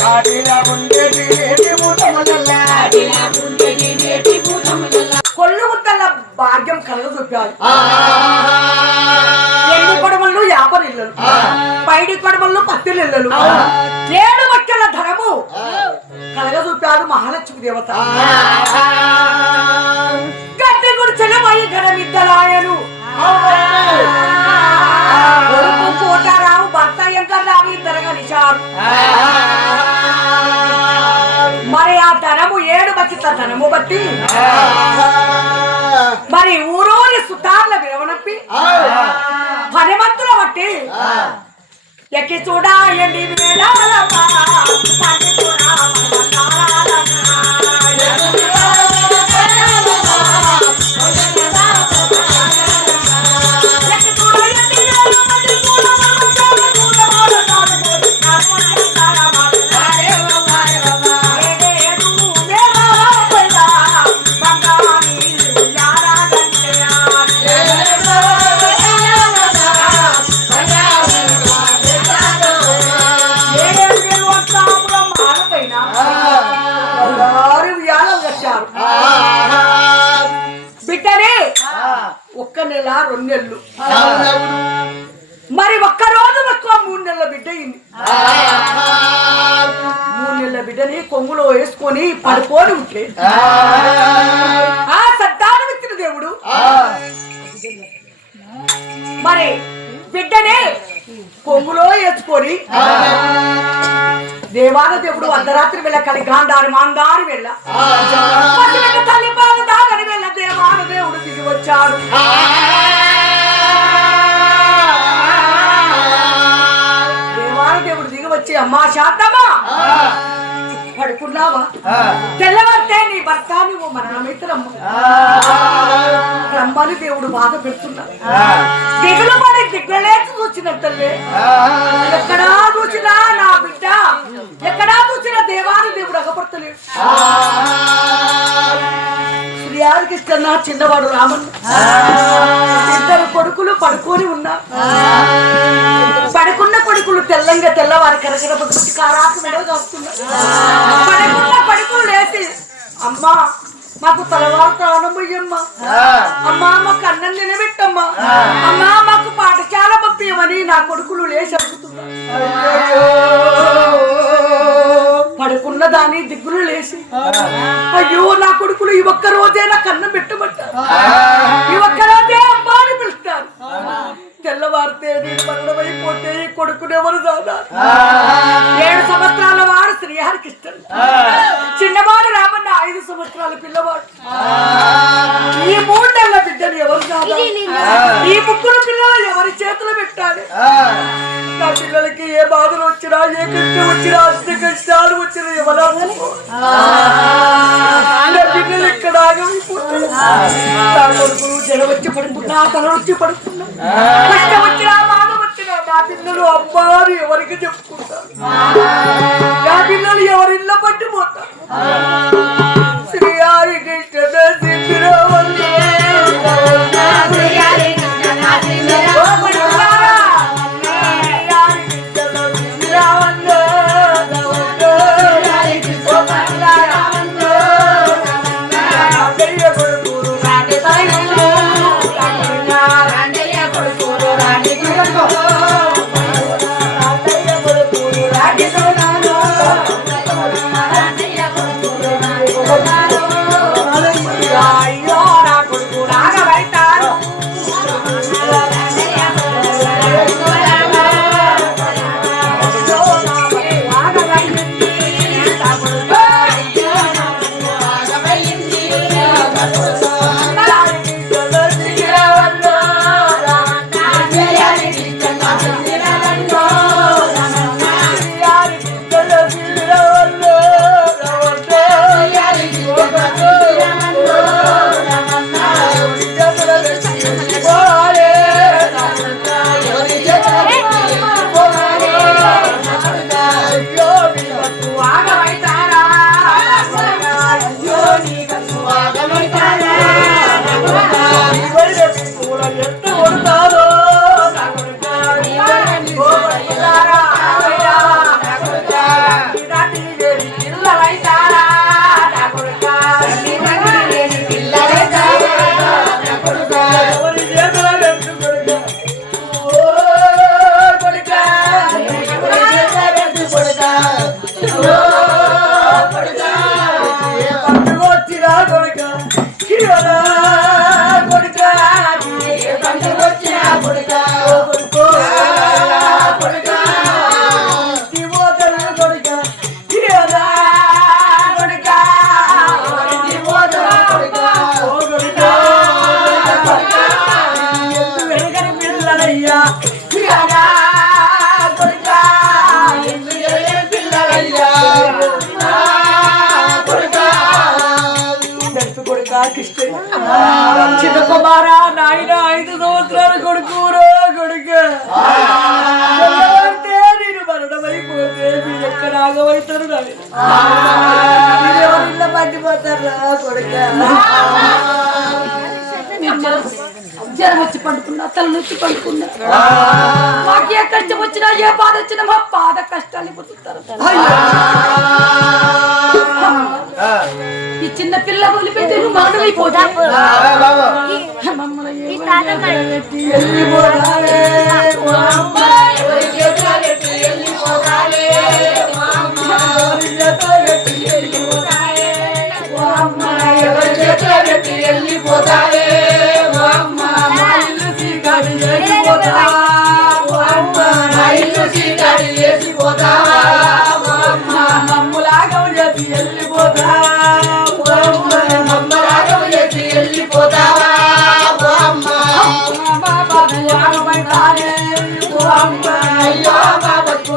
కాటిలా ఉండేది నేటి భూతములల్లా. కాటిలా ఉండేది నేటి భూతములల్లా. కొల్లు ముద్దల భాగ్యం కలగ చూపారు ఎన్ని కొడవళ్ళు యాపరి ఇళ్ళలు పైడి కొడవళ్ళు పత్తిలు ఇళ్ళలు ఏడు వచ్చల ధనము కలగ చూపారు మహాలక్ష్మి దేవత గడ్డి గుడిచెల వై ఘనమిద్దలాయను కొడుకు కోటారావు భర్త ఎంకర్రావు ఇద్దరు కలిశారు ఏడు బచ్చిత ధనము బట్టి మరి ఊరూరి సుతార్ల విరవనప్పి హనుమంతుల బట్టి ఎక్కి చూడా ఎండి నెల రెండు నెలలు మరి ఒక్క రోజు ఎక్కువ మూడు నెలల బిడ్డ అయింది. మూడు నెలల బిడ్డని కొంగులో వేసుకొని పడుకొని ఉంటే. ఆ. సద్దానం ఇచ్చిన దేవుడు. మరి బిడ్డనే కొంగులో వేసుకొని దేవాన దేవుడు అర్ధరాత్రి వెళ్ళ కలి గాంధారి మాందారి వెళ్ళ తల్లి వచ్చాడు. దేవుడు దిగి వచ్చి అమ్మా శాంతమ్మా! పడుకున్నావా? తెల్లవారితే నీ భర్త నువ్వు మరణమైతరమ్మ రమ్మని దేవుడు బాధ పెడుతున్నా దిగులు పడి దిగులేసి చూసినట్టలే ఎక్కడా చూసినా నా బిడ్డ? ఎక్కడా చూసినా దేవాని దేవుడు అగపడతలేడు. శ్రీయారికి ఇస్తున్నా చిన్నవాడు రామన్. ఇద్దరు కొడుకులు పడుకొని ఉన్నా. పడుకున్న కొడుకులు తెల్లంగా తెల్లవారి కరగర బుద్ధి కారాకు కాస్తున్నారు పడుకున్న కొడుకులు లేచి అమ్మా మాకు తలవారు తానమ్మయ్యమ్మా అమ్మా మాకు అన్నం నిలబెట్టమ్మా అమ్మా మాకు పాఠశాల పంపించమని నా కొడుకులు లేచి అడుగుతున్నారు. పడుకున్న దిగ్గులు లేచి. అయ్యో నా కొడుకులు ఈ ఒక్క రోజే నా కన్ను పెట్టబట్టారు ఈ ఒక్క రోజే అమ్మా అని పిలుస్తారు. తెల్లవారితే మరణమైపోతే ఈ కొడుకునెవరు దాదా ఏడు సంవత్సరాల శ్రీహరికి ఇష్టం. చిన్నవాడు రామన్న ఐదు సంవత్సరాల పిల్లవాడు. ఈ మూడు నెలల బిడ్డలు ఎవరు దాదా ఈ ముగ్గురు పిల్లలు ఎవరి చేతులు పెట్టాలి? నా పిల్లలకి ఏ బాధలు వచ్చినా ఏ కష్టం వచ్చినా అష్ట కష్టాలు వచ్చినా ఎవరు పిల్లలు ఇక్కడ ఆగమైపోతారు నా కొడుకులు జడ వచ్చి పడుకున్నా తల వచ్చి పడుకున్నా. కష్టం వచ్చినా బాధ వచ్చినా నా పిల్లలు అమ్మారు చిన్న కుమారా నాయన ఐదు సంవత్సరాల కొడుకురో కొడుక. అంటే నేను మరణమైపోతే మీరు ఎక్కడ ఆగమవుతారు నాయన? పట్టిపోతారా కొడుక? జ్వరం వచ్చి పండుకున్నా తల నుంచి పండుకున్నా. మాకు ఎక్కడి నుంచి వచ్చినా ఏ బాధ వచ్చినా మా బాధ కష్టాలు పుట్టుతారు ఈ చిన్న పిల్ల వదిలిపెట్టి నువ్వు మరణమైపోతా మమ్మల్ని ఏ వదిలిపెట్టి వెళ్ళిపోతావే, ఓ అమ్మాయి, ఎవరి చేతిలో పెట్టి వెళ్ళిపోతావే, ఓ అమ్మాయి, ఎవరి చేతిలో పెట్టి వెళ్ళిపోతావే, ఓ అమ్మాయి, ఎవరి చేతిలో పెట్టి వెళ్ళిపోతావే, ఓ అమ్మాయి, మా ఇల్లు ఇల్లు మమ్ములాగం అమ్మ అయ్యో మా బతుకు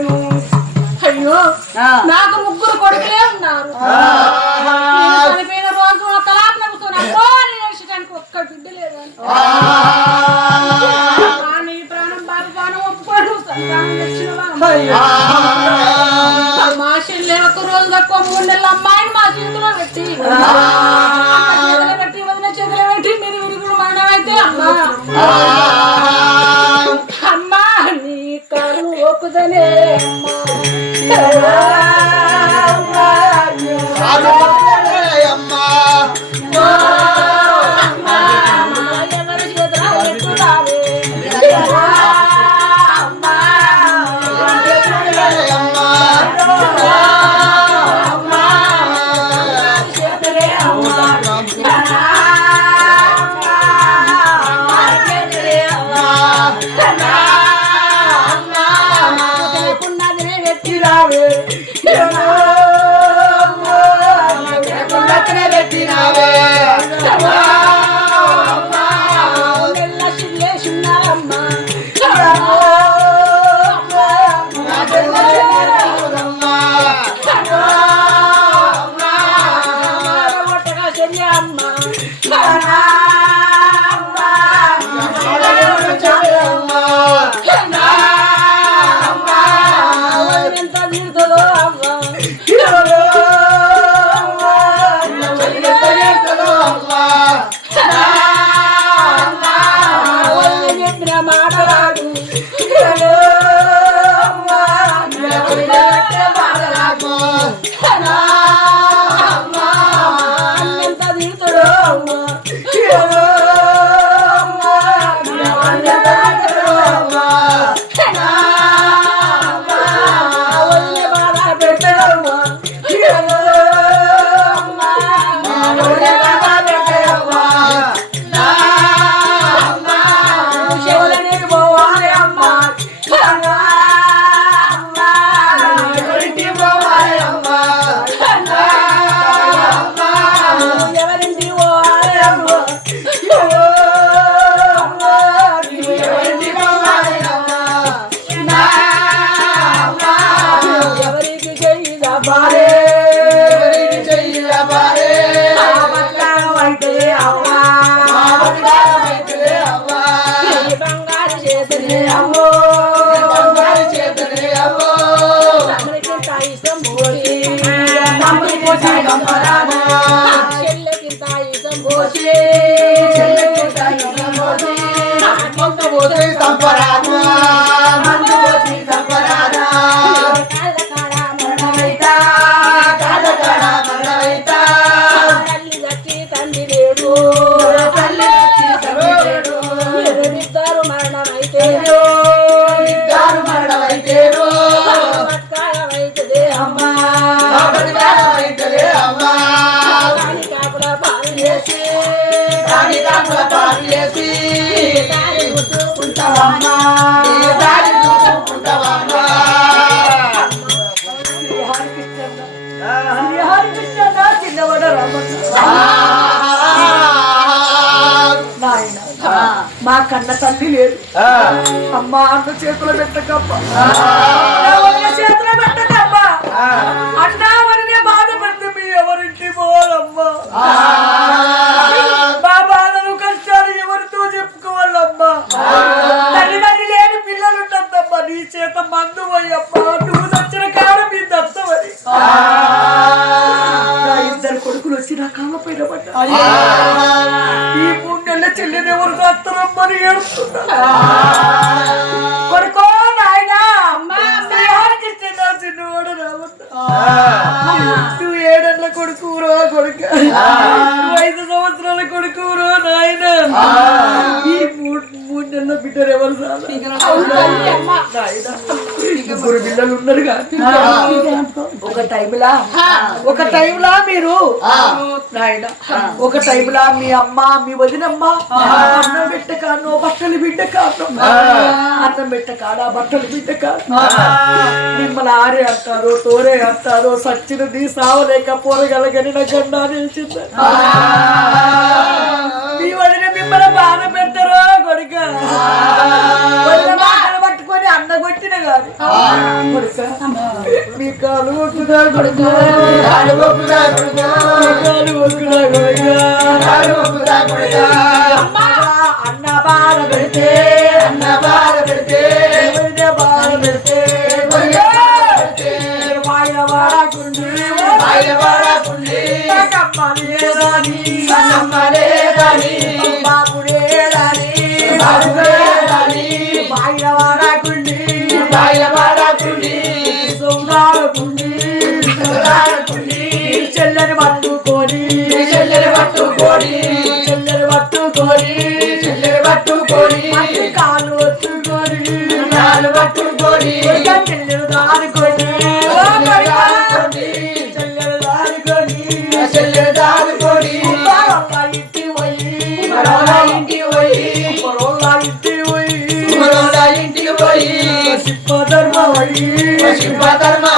అమ్మా అయ్యో నాకు ముగ్గురు కొడుకులే ఉన్నారు. నేను చనిపోయిన రోజు అని నడిచడానికి ఒక్క బిడ్డ కానీ ప్రాణం ప్రాణం ఒప్పుకోడు. మా చెల్లె ఒక్క రోజు తక్కువ మూడు నెలల అమ్మాయిని మా చేతిలో పెట్టి పెట్టి వదిన చేతిలో పెట్టి మీరు విరుగుడు మరణమైతే అమ్మా. అమ్మా నేమో Tan parado. మా కన్న తల్లి లేదు. అమ్మా అన్న చేతులు పెట్టకమ్మ చేతులు పెట్టకమ్మ అన్నా వదినే బాధ పెడితే మీ ఎవరింటి పోవాలమ్మా. నా ఇద్దరు కొడుకులు వచ్చి నా కాళ్ళపైన పడ్డారు. ఈ మూడు నెలల చెల్లిని ఎవరు ఏడుస్తున్నా కొడుకో నాయనా శ్రీహారికి చిన్న చిన్నవాడు రావద్దు నువ్వు ఏడేళ్ళ కొడుకురో కొడుక. ఐదు సంవత్సరాల కొడుకురో నాయన. ఈ మూడు మూడు నెలల బిడ్డలు ఎవరు నాయనా ముగ్గురు పిల్లలు ఉన్నారు కానీ. ఒక టైంలా ఒక టైంలా మీరు? నాయన. ఒక టైంలా మీ అమ్మ మీ వదినమ్మ అన్నం పెట్ట కాను బట్టలు బిడ్డ కాను అన్నం పెట్ట కాడ బట్టలు బిడ్డ కాను మిమ్మల్ని ఆరే అంటారు తోరే అంటారు సచ్చినది సావలేక పోరగలగని నా గండా నిలిచింది. మీ వదిన మిమ్మల్ని బాధ పెడతారో కొడుక? పట్టుకొని అన్న కొట్టిన కాదు. మీ కాలు ఒక్కుదా కొడుక కాలు ఒప్పుదా కొడుకా, కాలు ఒక్కుదా కొడుక కాలు ఒప్పుదా కొడుకా. అన్న బాధ పెడితే అన్న బాధ పెడితే బాధ పెడితే వాడకుండి వాడకుండి, గాని, బాబుడేదని పట్టుకొని చెల్లెలు పట్టుకొని, చెల్లెని పట్టుకొని చెల్లెలు పట్టుకొని, కాలు ఒత్తుకొని నాలు పట్టుకొని, చెల్లెలు దాడుకొని చెల్లెలు దాడుకొని చెల్లెలు దాడుకొని, ఇంటి పోయి. ఇంటికి పోయి, ఇంటి పోయి. ఇంటికి పోయి, సిప్పధర్మ పోయి. శివధర్మమడి, మా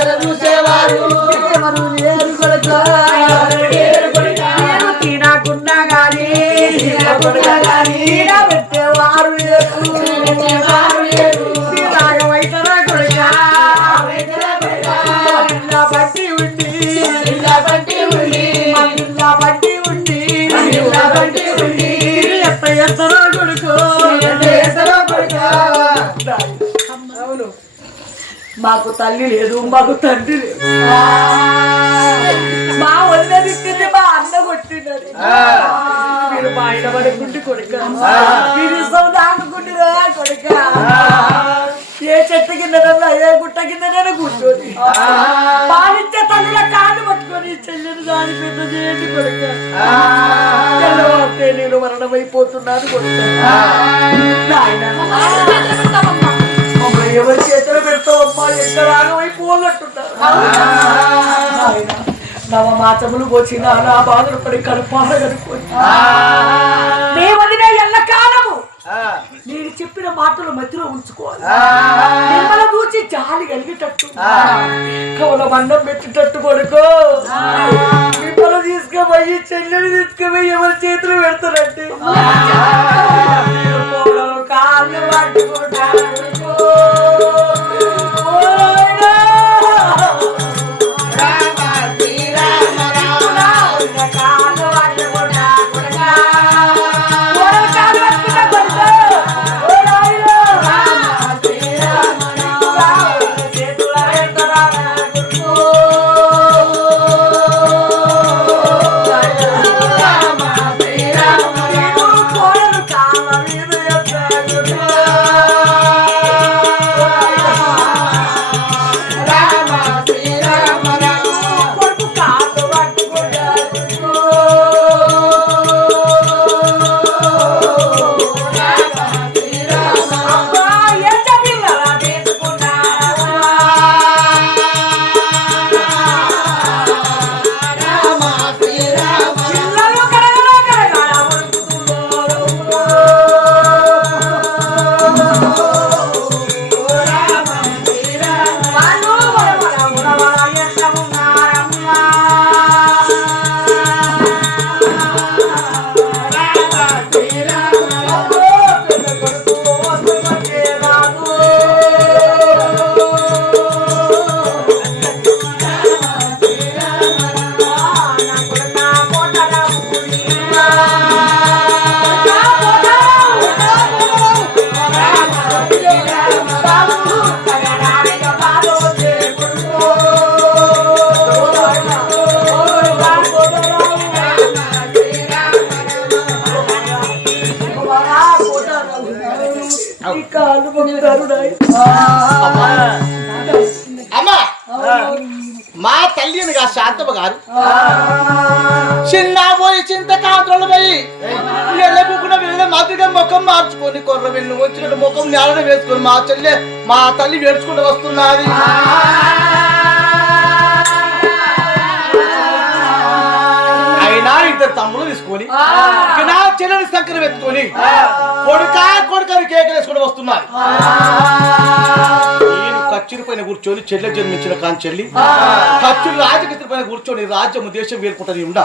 బాధలు చూసేవారు, ఎవరు లేరు కొడుక? లేరు కొడుక, నేను తినకున్నా గాని మాకు తల్లి లేదు మాకు తండ్రి లేదు. మా వదిన తిట్టింది మా అన్న కొట్టినది మీరు మా ఆయన పడుకుంటే కొడుక. మీరు ఇష్టం దాటుకుంటురా కొడుక. ఏ చెట్టు కిందనన్నా ఏ గుట్ట కిందనైనా కూర్చొని. పాలిచ్చే తల్లుల కాళ్ళు పట్టుకొని చెల్లెని దాని పెద్ద చేయండి కొడుక. నేను మరణమైపోతున్నాను కొడుక. నాయన. ఎవరి చేతిలో పెడతావు అమ్మా ఎక్కడ ఆగమైపోలట్టున్నారు నాయన నవ మాసములు వచ్చిన నా బాధలు పడి కడుపాల కడుక్కొని మేమదిన ఎల్ల కాలము నేను చెప్పిన పాటలు మధ్యలో ఉంచుకోవాలి. మిమ్మల్ని చూసి జాలి కలిగేటట్టు. కవల బండం పెట్టేటట్టు కొడుకో. మిమ్మల్ని తీసుకుపోయి చెల్లెని తీసుకుపోయి ఎవరి చేతులు పెడతారంటే? కాళ్ళు పట్టుకుంటారు వెన్ను వచ్చినట్టు ముఖం నేలన వేసుకొని మా చెల్లె మా తల్లి వేడుచుకుంటూ వస్తున్నది. అయినా ఇద్దరు తమ్ముడు తీసుకొని నా చెల్లెని సంకర ఎత్తుకొని కొడుక కొడుకని కేకలేసుకుంటూ వస్తున్నారు. నేను కచ్చిరి పైన కూర్చొని చెల్లె జన్మించిన కాని చెల్లి కచ్చుడు రాజకీయ పైన కూర్చొని రాజ్యము దేశం వేరుకుంటని ఉండా.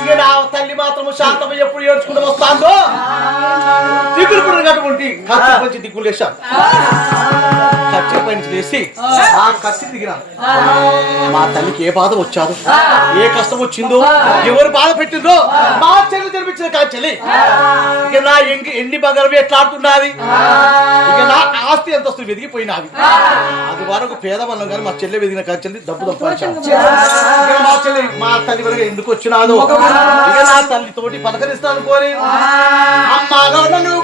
ఇక నా తల్లి మాత్రము శాంతం ఎప్పుడు ఏడ్చుకుంటూ వస్తాందో? దిగులు పడినటువంటి కచ్చి పంచి దిగులు వేశాను కచ్చి పైన లేచి ఆ. కచ్చి దిగిన. మా తల్లికి ఏ బాధ వచ్చారు ఏ కష్టం వచ్చిందో? ఎవరు బాధ పెట్టిందో? మా చెల్లి జన్మించిన కాని చెల్లి ఇక నా ఎంగి ఎన్ని బంగారం ఎట్లా ఆడుతున్నది ఇక నా ఆస్తి అంతస్తు వెదిగిపోయినవి అది వరకు పేదవాళ్ళం కానీ మా చెల్లె వెదిగిన చెల్లి డబ్బు ఇక మా చెల్లి మా తల్లి వరకు ఎందుకు వచ్చినాదో? ఇక నా తల్లి తోటి పలకరిస్తాను కోరి నన్ను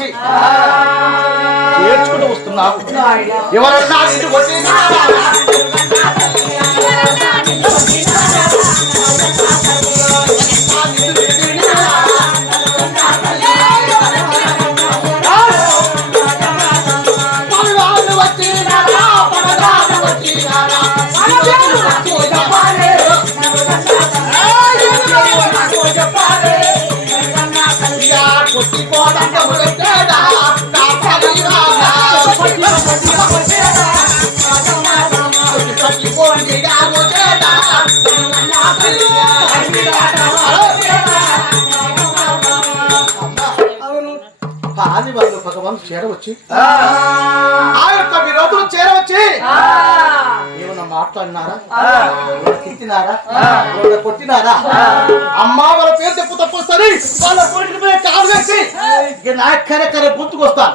వచ్చి. ఏడ్చుకుంటూ వస్తున్నావు. ఎవరన్నా చేరవచ్చి. ఆ. యొక్క విరోధులు చేరవచ్చి. ఏమన్నా మాట్లాడినారా? తిట్టినారా? కొట్టినారా? అమ్మా వాళ్ళ పేరు చెప్పు తప్పు వస్తుంది వాళ్ళ మీద కాలు వేసి ఇక నా కరె కరె గుర్తుకొస్తాను